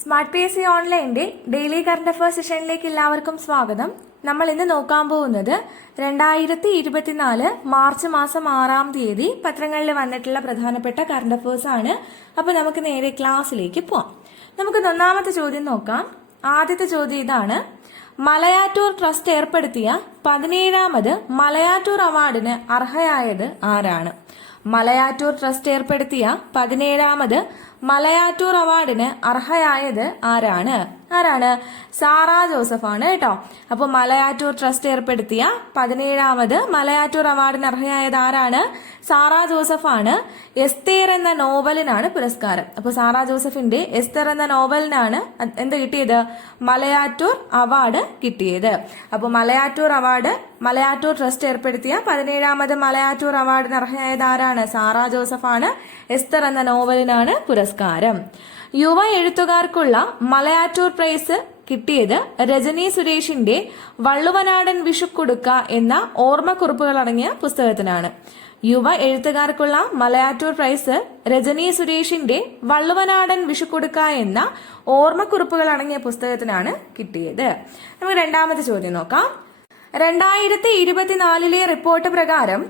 Smart P S C ഓൺലൈന്റെ daily current affairs സെഷനിലേക്ക് എല്ലാവർക്കും സ്വാഗതം. നമ്മൾ ഇന്ന് നോക്കാൻ പോകുന്നത് രണ്ടായിരത്തി ഇരുപത്തിനാല് മാർച്ച് മാസം ആറാം തീയതി പത്രങ്ങളിൽ വന്നിട്ടുള്ള പ്രധാനപ്പെട്ട കറണ്ട് അഫയേഴ്സ് ആണ്. അപ്പോൾ നമുക്ക് നേരെ ക്ലാസ്സിലേക്ക് പോവാം. നമുക്ക് ഒന്നാമത്തെ ചോദ്യം നോക്കാം. ആദ്യത്തെ ചോദ്യം ഇതാണ്. മലയാറ്റൂർ ട്രസ്റ്റ് ഏർപ്പെടുത്തിയ പതിനേഴാമത് മലയാറ്റൂർ അവാർഡിന് അർഹയായത് ആരാണ്? മലയാറ്റൂർ ട്രസ്റ്റ് ഏർപ്പെടുത്തിയ പതിനേഴാമത് മലയാറ്റൂർ അവാർഡിന് അർഹയായത് ആരാണ്? ആരാണ്? സാറ ജോസഫ് ആണ് കേട്ടോ. അപ്പോൾ മലയാറ്റൂർ ട്രസ്റ്റ് ഏർപ്പെടുത്തിയ പതിനേഴാമത് മലയാറ്റൂർ അവാർഡിന് അർഹയായത് ആരാണ്? സാറ ജോസഫ് ആണ് എസ്തേർ എന്ന നോവലിനാണ് പുരസ്കാരം. അപ്പോൾ സാറ ജോസഫിന്റെ എസ്തർ എന്ന നോവലിനാണ് എന്ത് കിട്ടിയത്? മലയാറ്റൂർ അവാർഡ് കിട്ടിയത്. അപ്പോൾ മലയാറ്റൂർ അവാർഡ് മലയാറ്റൂർ ട്രസ്റ്റ് ഏർപ്പെടുത്തിയ പതിനേഴാമത് മലയാറ്റൂർ അവാർഡിന് അർഹയായത് ആരാണ്? സാറ ജോസഫ് ആണ് എസ്തർ എന്ന നോവലിനാണ് പുരസ്കാരം യുവ എഴുത്തുകാർക്കുള്ള മലയാറ്റൂർ പ്രൈസ് കിട്ടിയത് രജനി സുരേഷിന്റെ വള്ളുവനാടൻ വിഷുക്കുടുക്ക എന്ന ഓർമ്മക്കുറിപ്പുകൾ അടങ്ങിയ പുസ്തകത്തിനാണ്. യുവ എഴുത്തുകാർക്കുള്ള മലയാറ്റൂർ പ്രൈസ് രജനി സുരേഷിന്റെ വള്ളുവനാടൻ വിഷുക്കുടുക്ക എന്ന ഓർമ്മക്കുറിപ്പുകൾ അടങ്ങിയ പുസ്തകത്തിനാണ് കിട്ടിയത്. നമുക്ക് രണ്ടാമത്തെ ചോദ്യം നോക്കാം. രണ്ടായിരത്തി ഇരുപത്തിനാലിലെ റിപ്പോർട്ട് പ്രകാരം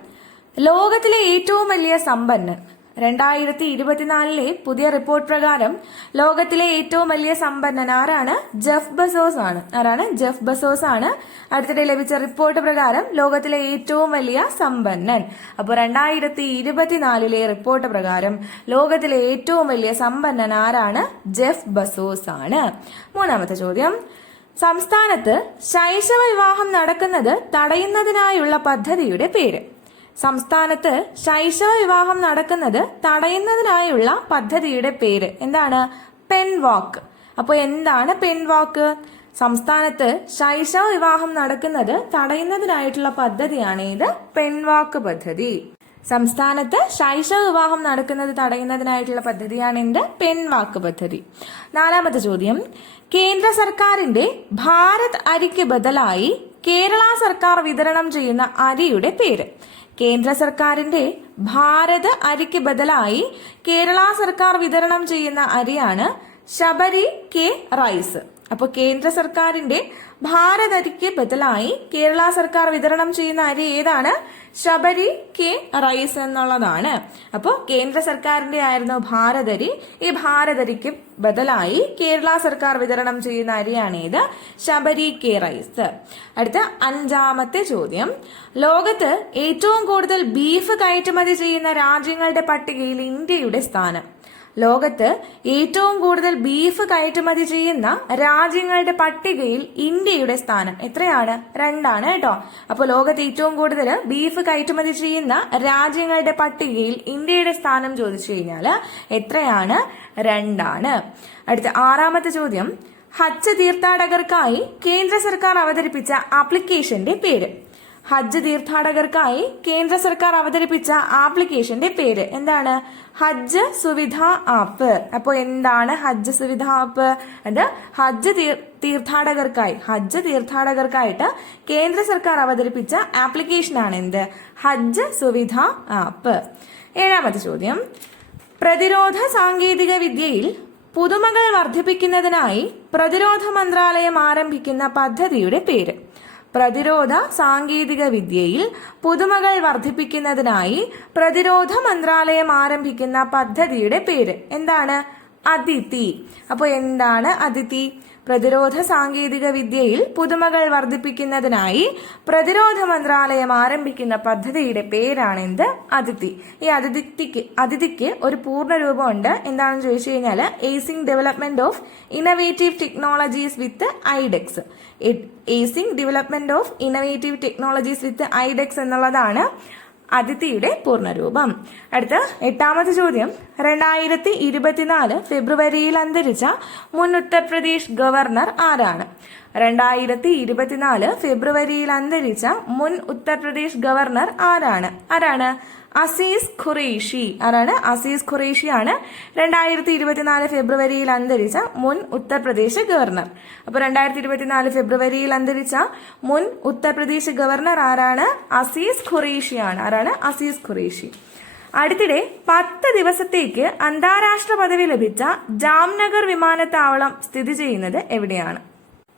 ലോകത്തിലെ ഏറ്റവും വലിയ സമ്പന്നൻ രണ്ടായിരത്തി ഇരുപത്തിനാലിലെ പുതിയ റിപ്പോർട്ട് പ്രകാരം ലോകത്തിലെ ഏറ്റവും വലിയ സമ്പന്നൻ ആരാണ്? ജെഫ് ബസോസ് ആണ്. ആരാണ്? ജെഫ് ബസോസ് ആണ്. അടുത്തിടെ ലഭിച്ച റിപ്പോർട്ട് പ്രകാരം ലോകത്തിലെ ഏറ്റവും വലിയ സമ്പന്നൻ. അപ്പോൾ രണ്ടായിരത്തി ഇരുപത്തിനാലിലെ റിപ്പോർട്ട് പ്രകാരം ലോകത്തിലെ ഏറ്റവും വലിയ സമ്പന്നൻ ആരാണ്? ജെഫ് ബസോസ് ആണ്. മൂന്നാമത്തെ ചോദ്യം. സംസ്ഥാനത്ത് ശൈശവ വിവാഹം നടക്കുന്നത് തടയുന്നതിനായുള്ള പദ്ധതിയുടെ പേര്. സംസ്ഥാനത്ത് ശൈശവ വിവാഹം നടക്കുന്നത് തടയുന്നതിനായുള്ള പദ്ധതിയുടെ പേര്. എന്താണ്? പെൻ വാക്ക് അപ്പോൾ എന്താണ് പെൻ വാക്ക് സംസ്ഥാനത്ത് ശൈശവ വിവാഹം നടക്കുന്നത് തടയുന്നതിനായിട്ടുള്ള പദ്ധതിയാണ് ഇത് പെൻവാക്ക് പദ്ധതി. സംസ്ഥാനത്ത് ശൈശവ വിവാഹം നടക്കുന്നത് തടയുന്നതിനായിട്ടുള്ള പദ്ധതിയാണ് എന്ത്? പെൻവാക്ക് പദ്ധതി. നാലാമത്തെ ചോദ്യം. കേന്ദ്ര സർക്കാരിന്റെ ഭാരത് അരിക്ക് ബദലായി കേരള സർക്കാർ വിതരണം ചെയ്യുന്ന അരിയുടെ പേര്. കേന്ദ്ര സർക്കാരിന്റെ ഭാരത് അരിക്ക് ബദലായി കേരള സർക്കാർ വിതരണം ചെയ്യുന്ന അരിയാണ് ശബരി കെ റൈസ്. അപ്പോൾ കേന്ദ്ര സർക്കാരിന്റെ ഭാരത് അരിക്ക് ബദലായി കേരള സർക്കാർ വിതരണം ചെയ്യുന്ന അരി ഏതാണ്? ശബരി കെ റൈസ് എന്നുള്ളതാണ്. അപ്പോൾ കേന്ദ്ര സർക്കാരിന്റെ ആയിരുന്നു ഭാരതരി. ഈ ഭാരതരിക്ക് ബദലായി കേരള സർക്കാർ വിതരണം ചെയ്യുന്ന അരിയാണ് ഇത് ശബരി കെ റൈസ്. അടുത്ത അഞ്ചാമത്തെ ചോദ്യം. ലോകത്ത് ഏറ്റവും കൂടുതൽ ബീഫ് കയറ്റുമതി ചെയ്യുന്ന രാജ്യങ്ങളുടെ പട്ടികയിൽ ഇന്ത്യയുടെ സ്ഥാനം. ലോകത്ത് ഏറ്റവും കൂടുതൽ ബീഫ് കയറ്റുമതി ചെയ്യുന്ന രാജ്യങ്ങളുടെ പട്ടികയിൽ ഇന്ത്യയുടെ സ്ഥാനം എത്രയാണ്? രണ്ടാണ് കേട്ടോ. അപ്പോൾ ലോകത്ത് ഏറ്റവും കൂടുതൽ ബീഫ് കയറ്റുമതി ചെയ്യുന്ന രാജ്യങ്ങളുടെ പട്ടികയിൽ ഇന്ത്യയുടെ സ്ഥാനം ചോദിച്ചു കഴിഞ്ഞാൽ എത്രയാണ്? രണ്ടാണ്. അടുത്ത ആറാമത്തെ ചോദ്യം. ഹജ്ജ് തീർത്ഥാടകർക്കായി കേന്ദ്ര സർക്കാർ അവതരിപ്പിച്ച ആപ്ലിക്കേഷന്റെ പേര്. ഹജ്ജ് തീർത്ഥാടകർക്കായി കേന്ദ്ര സർക്കാർ അവതരിപ്പിച്ച ആപ്ലിക്കേഷന്റെ പേര് എന്താണ്? ഹജ്ജ് സുവിധ ആപ്പ്. അപ്പോൾ എന്താണ് ഹജ്ജ് സുവിധ ആപ്പ്? അത് ഹജ്ജ് തീർത്ഥാടകർക്കായി ഹജ്ജ് തീർത്ഥാടകർക്കായിട്ട് കേന്ദ്ര സർക്കാർ അവതരിപ്പിച്ച ആപ്ലിക്കേഷൻ ആണ് എന്ത്? ഹജ്ജ് സുവിധ ആപ്പ്. ഏഴാമത്തെ ചോദ്യം. പ്രതിരോധ സാങ്കേതിക വിദ്യയിൽ പുതുമകൾ വർദ്ധിപ്പിക്കുന്നതിനായി പ്രതിരോധ മന്ത്രാലയം ആരംഭിക്കുന്ന പദ്ധതിയുടെ പേര്. പ്രതിരോധ സാങ്കേതിക വിദ്യയിൽ പുതുമകൾ വർദ്ധിപ്പിക്കുന്നതിനായി പ്രതിരോധ മന്ത്രാലയം ആരംഭിക്കുന്ന പദ്ധതിയുടെ പേര്. എന്താണ്? അതിഥി. അപ്പോൾ എന്താണ് അതിഥി? പ്രതിരോധ സാങ്കേതിക വിദ്യയിൽ പുതുമകൾ വർദ്ധിപ്പിക്കുന്നതിനായി പ്രതിരോധ മന്ത്രാലയം ആരംഭിക്കുന്ന പദ്ധതിയുടെ പേരാണെന്ത് അതിഥി. ഈ അതിഥിക്ക് അതിഥിക്ക് ഒരു പൂർണ രൂപമുണ്ട് എന്താണെന്ന് ചോദിച്ചു കഴിഞ്ഞാൽ acing development of innovative technologies with iDEX. Acing development of innovative technologies with iDEX എന്നുള്ളതാണ് അതിഥിയുടെ പൂർണരൂപം. അടുത്ത എട്ടാമത്തെ ചോദ്യം. രണ്ടായിരത്തി ഇരുപത്തിനാല് ഫെബ്രുവരിയിൽ അന്തരിച്ച മുൻ ഉത്തർപ്രദേശ് ഗവർണർ ആരാണ്? രണ്ടായിരത്തി ഇരുപത്തിനാല് ഫെബ്രുവരിയിൽ അന്തരിച്ച മുൻ ഉത്തർപ്രദേശ് ഗവർണർ ആരാണ്? ആരാണ്? അസീസ് ഖുറേഷി. ആരാണ്? അസീസ് ഖുറേഷി ആണ് രണ്ടായിരത്തി ഇരുപത്തിനാല് ഫെബ്രുവരിയിൽ അന്തരിച്ച മുൻ ഉത്തർപ്രദേശ് ഗവർണർ. അപ്പോൾ രണ്ടായിരത്തി ഇരുപത്തിനാല് ഫെബ്രുവരിയിൽ അന്തരിച്ച മുൻ ഉത്തർപ്രദേശ് ഗവർണർ ആരാണ്? അസീസ് ഖുറേഷി ആണ് ആരാണ്? അസീസ് ഖുറേഷി. അടുത്തിടെ പത്ത് ദിവസത്തേക്ക് അന്താരാഷ്ട്ര പദവി ലഭിച്ച ജാംനഗർ വിമാനത്താവളം സ്ഥിതി ചെയ്യുന്നത് എവിടെയാണ്?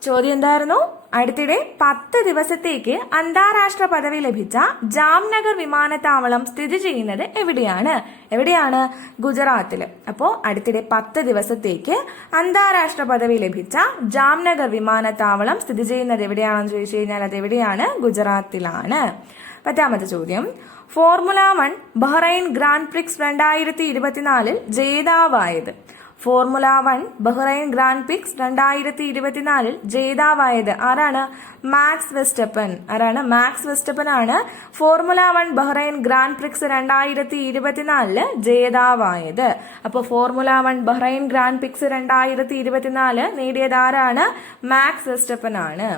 ചോദ്യം എന്തായിരുന്നു? അടുത്തിടെ പത്ത് ദിവസത്തേക്ക് അന്താരാഷ്ട്ര പദവി ലഭിച്ച ജാംനഗർ വിമാനത്താവളം സ്ഥിതി ചെയ്യുന്നത് എവിടെയാണ്? എവിടെയാണ്? ഗുജറാത്തിൽ. അപ്പോ അടുത്തിടെ പത്ത് ദിവസത്തേക്ക് അന്താരാഷ്ട്ര പദവി ലഭിച്ച ജാംനഗർ വിമാനത്താവളം സ്ഥിതി ചെയ്യുന്നത് എവിടെയാണെന്ന് ചോദിച്ചു കഴിഞ്ഞാൽ അത് എവിടെയാണ് ഗുജറാത്തിലാണ്. പത്താമത്തെ ചോദ്യം. Formula One Bahrain Grand Prix രണ്ടായിരത്തി ഇരുപത്തിനാലിൽ ജേതാവായത് Formula One Bahrain Grand Prix രണ്ടായിരത്തി ഇരുപത്തിനാലിൽ ജേതാവായത് ആരാണ്? Max Verstappen. ആരാണ്? മാക്സ് വെസ്റ്റപ്പൻ ആണ് Formula One Bahrain Grand Prix രണ്ടായിരത്തി ഇരുപത്തിനാലിൽ ജേതാവായത്. അപ്പോൾ Formula One Bahrain Grand Prix രണ്ടായിരത്തി ഇരുപത്തിനാല് നേടിയത് ആരാണ്? മാക്സ് വെസ്റ്റപ്പൻ ആണ്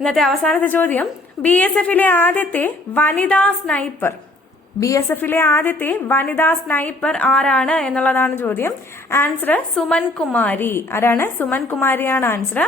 ഇന്നത്തെ അവസാനത്തെ ചോദ്യം. ബി എസ് എഫിലെ ആദ്യത്തെ വനിതാ സ്നൈപ്പർ ബി എസ് എഫിലെ ആദ്യത്തെ വനിതാ സ്നൈപ്പർ ആരാണ് എന്നുള്ളതാണ് ചോദ്യം. ആൻസർ സുമൻ കുമാരി. ആരാണ്? സുമൻ കുമാരിയാണ് ആൻസർ.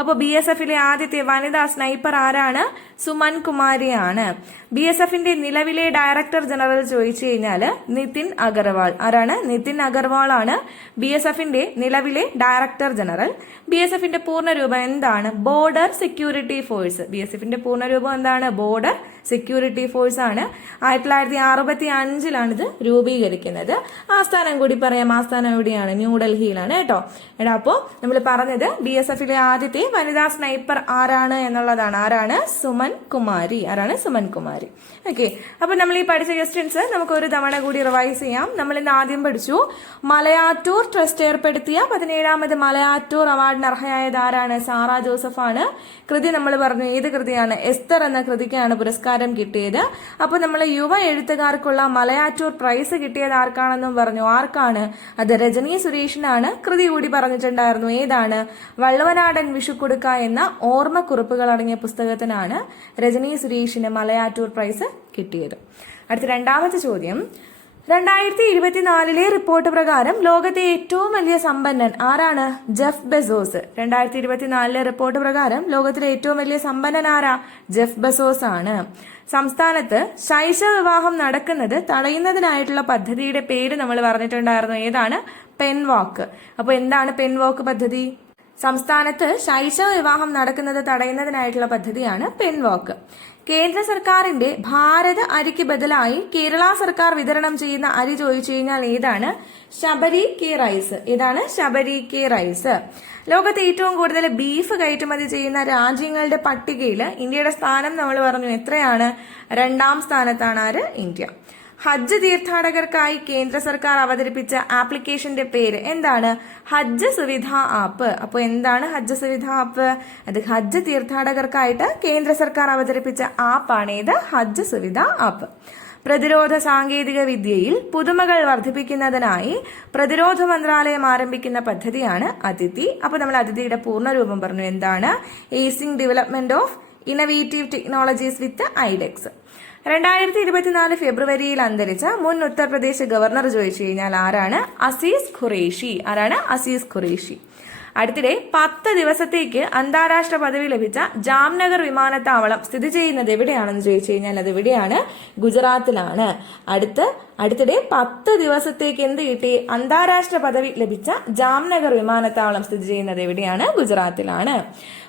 അപ്പോൾ ബി എസ് എഫിലെ ആദ്യത്തെ വനിതാ സ്നൈപ്പർ ആരാണ്? സുമൻ കുമാരിയാണ്. ബി എസ് എഫിന്റെ നിലവിലെ ഡയറക്ടർ ജനറൽ ചോദിച്ചു കഴിഞ്ഞാൽ നിതിൻ അഗർവാൾ. ആരാണ്? നിതിൻ അഗർവാൾ ആണ് ബി എസ് എഫിന്റെ നിലവിലെ ഡയറക്ടർ ജനറൽ. ബി എസ് എഫിന്റെ പൂർണരൂപം എന്താണ്? Border security force. B S എഫിന്റെ പൂർണരൂപം എന്താണ്? ബോർഡർ സെക്യൂരിറ്റി ഫോഴ്സ് ആണ്. ആയിരത്തി തൊള്ളായിരത്തി അറുപത്തി അഞ്ചിലാണ് ഇത് രൂപീകരിക്കുന്നത്. ആസ്ഥാനം കൂടി പറയാം. ആസ്ഥാനം എവിടെയാണ്? ന്യൂഡൽഹിയിലാണ് കേട്ടോ. എടാ അപ്പോൾ നമ്മൾ പറഞ്ഞത് ബി എസ് എഫിലെ ആദ്യത്തെ വനിതാ സ്നൈപ്പർ ആരാണ് എന്നുള്ളതാണ്. ആരാണ്? സുമൻ കുമാരി. ആരാണ്? സുമൻ കുമാരി. ഓക്കെ അപ്പൊ നമ്മൾ ഈ പഠിച്ച ക്വസ്റ്റ്യൻസ് നമുക്ക് ഒരു തവണ കൂടി റിവൈസ് ചെയ്യാം. നമ്മൾ ഇന്ന് ആദ്യം പഠിച്ചു മലയാറ്റൂർ ട്രസ്റ്റ് ഏർപ്പെടുത്തിയ പതിനേഴാമത് മലയാറ്റൂർ അവാർഡിന് അർഹയായത് ആരാണ്? സാറ ജോസഫ് ആണ്. കൃതി നമ്മൾ പറഞ്ഞു ഏത് കൃതിയാണ്? എസ്തർ എന്ന കൃതിക്കാണ് പുരസ്കാരം കിട്ടിയത്. അപ്പൊ നമ്മൾ യുവ എഴുത്തുകാർക്കുള്ള മലയാറ്റൂർ പ്രൈസ് കിട്ടിയത് ആർക്കാണെന്നും പറഞ്ഞു. ആർക്കാണ്? അത് രജനി സുരേഷിനാണ്. കൃതി കൂടി പറഞ്ഞിട്ടുണ്ടായിരുന്നു. ഏതാണ്? വള്ളുവനാടൻ കൊടുക്ക എന്ന ഓർമ്മക്കുറിപ്പുകൾ അടങ്ങിയ പുസ്തകത്തിനാണ്. രജനി സുരേഷിന് മലയാറ്റൂർ പ്രൈസ് കിട്ടിയത്. അടുത്ത രണ്ടാമത്തെ ചോദ്യം. രണ്ടായിരത്തി ഇരുപത്തിനാലിലെ റിപ്പോർട്ട് പ്രകാരം ലോകത്തെ ഏറ്റവും വലിയ സമ്പന്നൻ ആരാണ്? Jeff Bezos. രണ്ടായിരത്തി ഇരുപത്തിനാലിലെ റിപ്പോർട്ട് പ്രകാരം ലോകത്തിലെ ഏറ്റവും വലിയ സമ്പന്നൻ ആരാ? ജെഫ് ബെസോസ് ആണ്. സംസ്ഥാനത്ത് ശൈശവ വിവാഹം നടക്കുന്നത് തടയുന്നതിനായിട്ടുള്ള പദ്ധതിയുടെ പേര് നമ്മൾ പറഞ്ഞിട്ടുണ്ടായിരുന്നു. ഏതാണ്? പെൻവാക്ക്. അപ്പൊ എന്താണ് പെൻവാക്ക് പദ്ധതി? സംസ്ഥാനത്ത് ശൈശവ വിവാഹം നടക്കുന്നത് തടയുന്നതിനായിട്ടുള്ള പദ്ധതിയാണ് പെൺവോക്ക്. കേന്ദ്ര സർക്കാരിന്റെ ഭാരത അരിക്ക് ബദലായി കേരള സർക്കാർ വിതരണം ചെയ്യുന്ന അരി ചോദിച്ചു കഴിഞ്ഞാൽ ഏതാണ്? Sabari K rice. ഇതാണ് ശബരി കെ റൈസ്. ലോകത്ത് ഏറ്റവും കൂടുതൽ ബീഫ് കയറ്റുമതി ചെയ്യുന്ന രാജ്യങ്ങളുടെ പട്ടികയിൽ ഇന്ത്യയുടെ സ്ഥാനം നമ്മൾ പറഞ്ഞു എത്രയാണ്? രണ്ടാം സ്ഥാനത്താണ് ആര്? ഇന്ത്യ. ഹജ്ജ് തീർത്ഥാടകർക്കായി കേന്ദ്ര സർക്കാർ അവതരിപ്പിച്ച ആപ്ലിക്കേഷന്റെ പേര് എന്താണ്? ഹജ്ജ് സുവിധ ആപ്പ്. അപ്പോൾ എന്താണ് ഹജ്ജ് സുവിധ ആപ്പ്? അത് ഹജ്ജ് തീർത്ഥാടകർക്കായിട്ട് കേന്ദ്ര സർക്കാർ അവതരിപ്പിച്ച ആപ്പാണ് ഇത് ഹജ്ജ് സുവിധ ആപ്പ്. പ്രതിരോധ സാങ്കേതിക വിദ്യയിൽ പുതുമകൾ വർദ്ധിപ്പിക്കുന്നതിനായി പ്രതിരോധ മന്ത്രാലയം ആരംഭിക്കുന്ന പദ്ധതിയാണ് അതിഥി. അപ്പോൾ നമ്മൾ അതിഥിയുടെ പൂർണരൂപം പറഞ്ഞു. എന്താണ്? Acing development of innovative technologies with iDEX രണ്ടായിരത്തി ഇരുപത്തിനാല് ഫെബ്രുവരിയിൽ അന്തരിച്ച മുൻ ഉത്തർപ്രദേശ് ഗവർണർ ചോദിച്ചു കഴിഞ്ഞാൽ ആരാണ്? അസീസ് ഖുറേഷി. ആരാണ്? അസീസ് ഖുറേഷി. അടുത്തിടെ പത്ത് ദിവസത്തേക്ക് അന്താരാഷ്ട്ര പദവി ലഭിച്ച ജാംനഗർ വിമാനത്താവളം സ്ഥിതി ചെയ്യുന്നത് എവിടെയാണെന്ന് ചോദിച്ചു കഴിഞ്ഞാൽ അത് എവിടെയാണ് ഗുജറാത്തിലാണ്. അടുത്ത് അടുത്തിടെ പത്ത് ദിവസത്തേക്ക് എന്ത് കിട്ടി? അന്താരാഷ്ട്ര പദവി ലഭിച്ച ജാംനഗർ വിമാനത്താവളം സ്ഥിതി ചെയ്യുന്നത് എവിടെയാണ്? ഗുജറാത്തിലാണ്.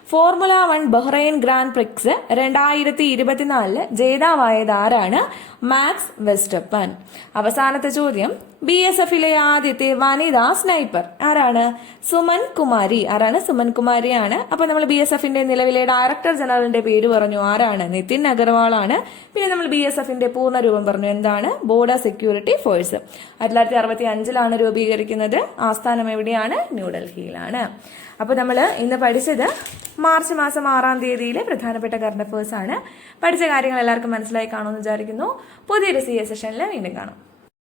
Formula One Bahrain Grand Prix രണ്ടായിരത്തി ഇരുപത്തിനാലിൽ ജേതാവായത് ആരാണ് മാക്സ് വെസ്റ്റപ്പൻ. അവസാനത്തെ ചോദ്യം ബി എസ് എഫിലെ ആദ്യത്തെ വനിതാ സ്നൈപ്പർ ആരാണ്? സുമൻ കുമാരി. ആരാണ്? സുമൻ കുമാരിയാണ്. അപ്പൊ നമ്മൾ ബി എസ് എഫിന്റെ നിലവിലെ ഡയറക്ടർ ജനറലിന്റെ പേര് പറഞ്ഞു. ആരാണ്? നിതിൻ അഗർവാൾ ആണ് പിന്നെ നമ്മൾ ബി എസ് എഫിന്റെ പൂർണ രൂപം പറഞ്ഞു. എന്താണ്? Border security force. ആയിരത്തി തൊള്ളായിരത്തി അറുപത്തി അഞ്ചിലാണ് രൂപീകരിക്കുന്നത്. ആസ്ഥാനം എവിടെയാണ്? ന്യൂഡൽഹിയിലാണ് അപ്പൊ നമ്മൾ ഇന്ന് പഠിച്ചത് മാർച്ച് മാസം ആറാം തീയതിയിലെ പ്രധാനപ്പെട്ട കറണ്ട് അഫേഴ്സ് ആണ്. പഠിച്ച കാര്യങ്ങൾ എല്ലാവർക്കും മനസ്സിലായി കാണുമെന്ന് വിചാരിക്കുന്നു. പുതിയൊരു സി എ സെഷനിൽ വീണ്ടും കാണാം.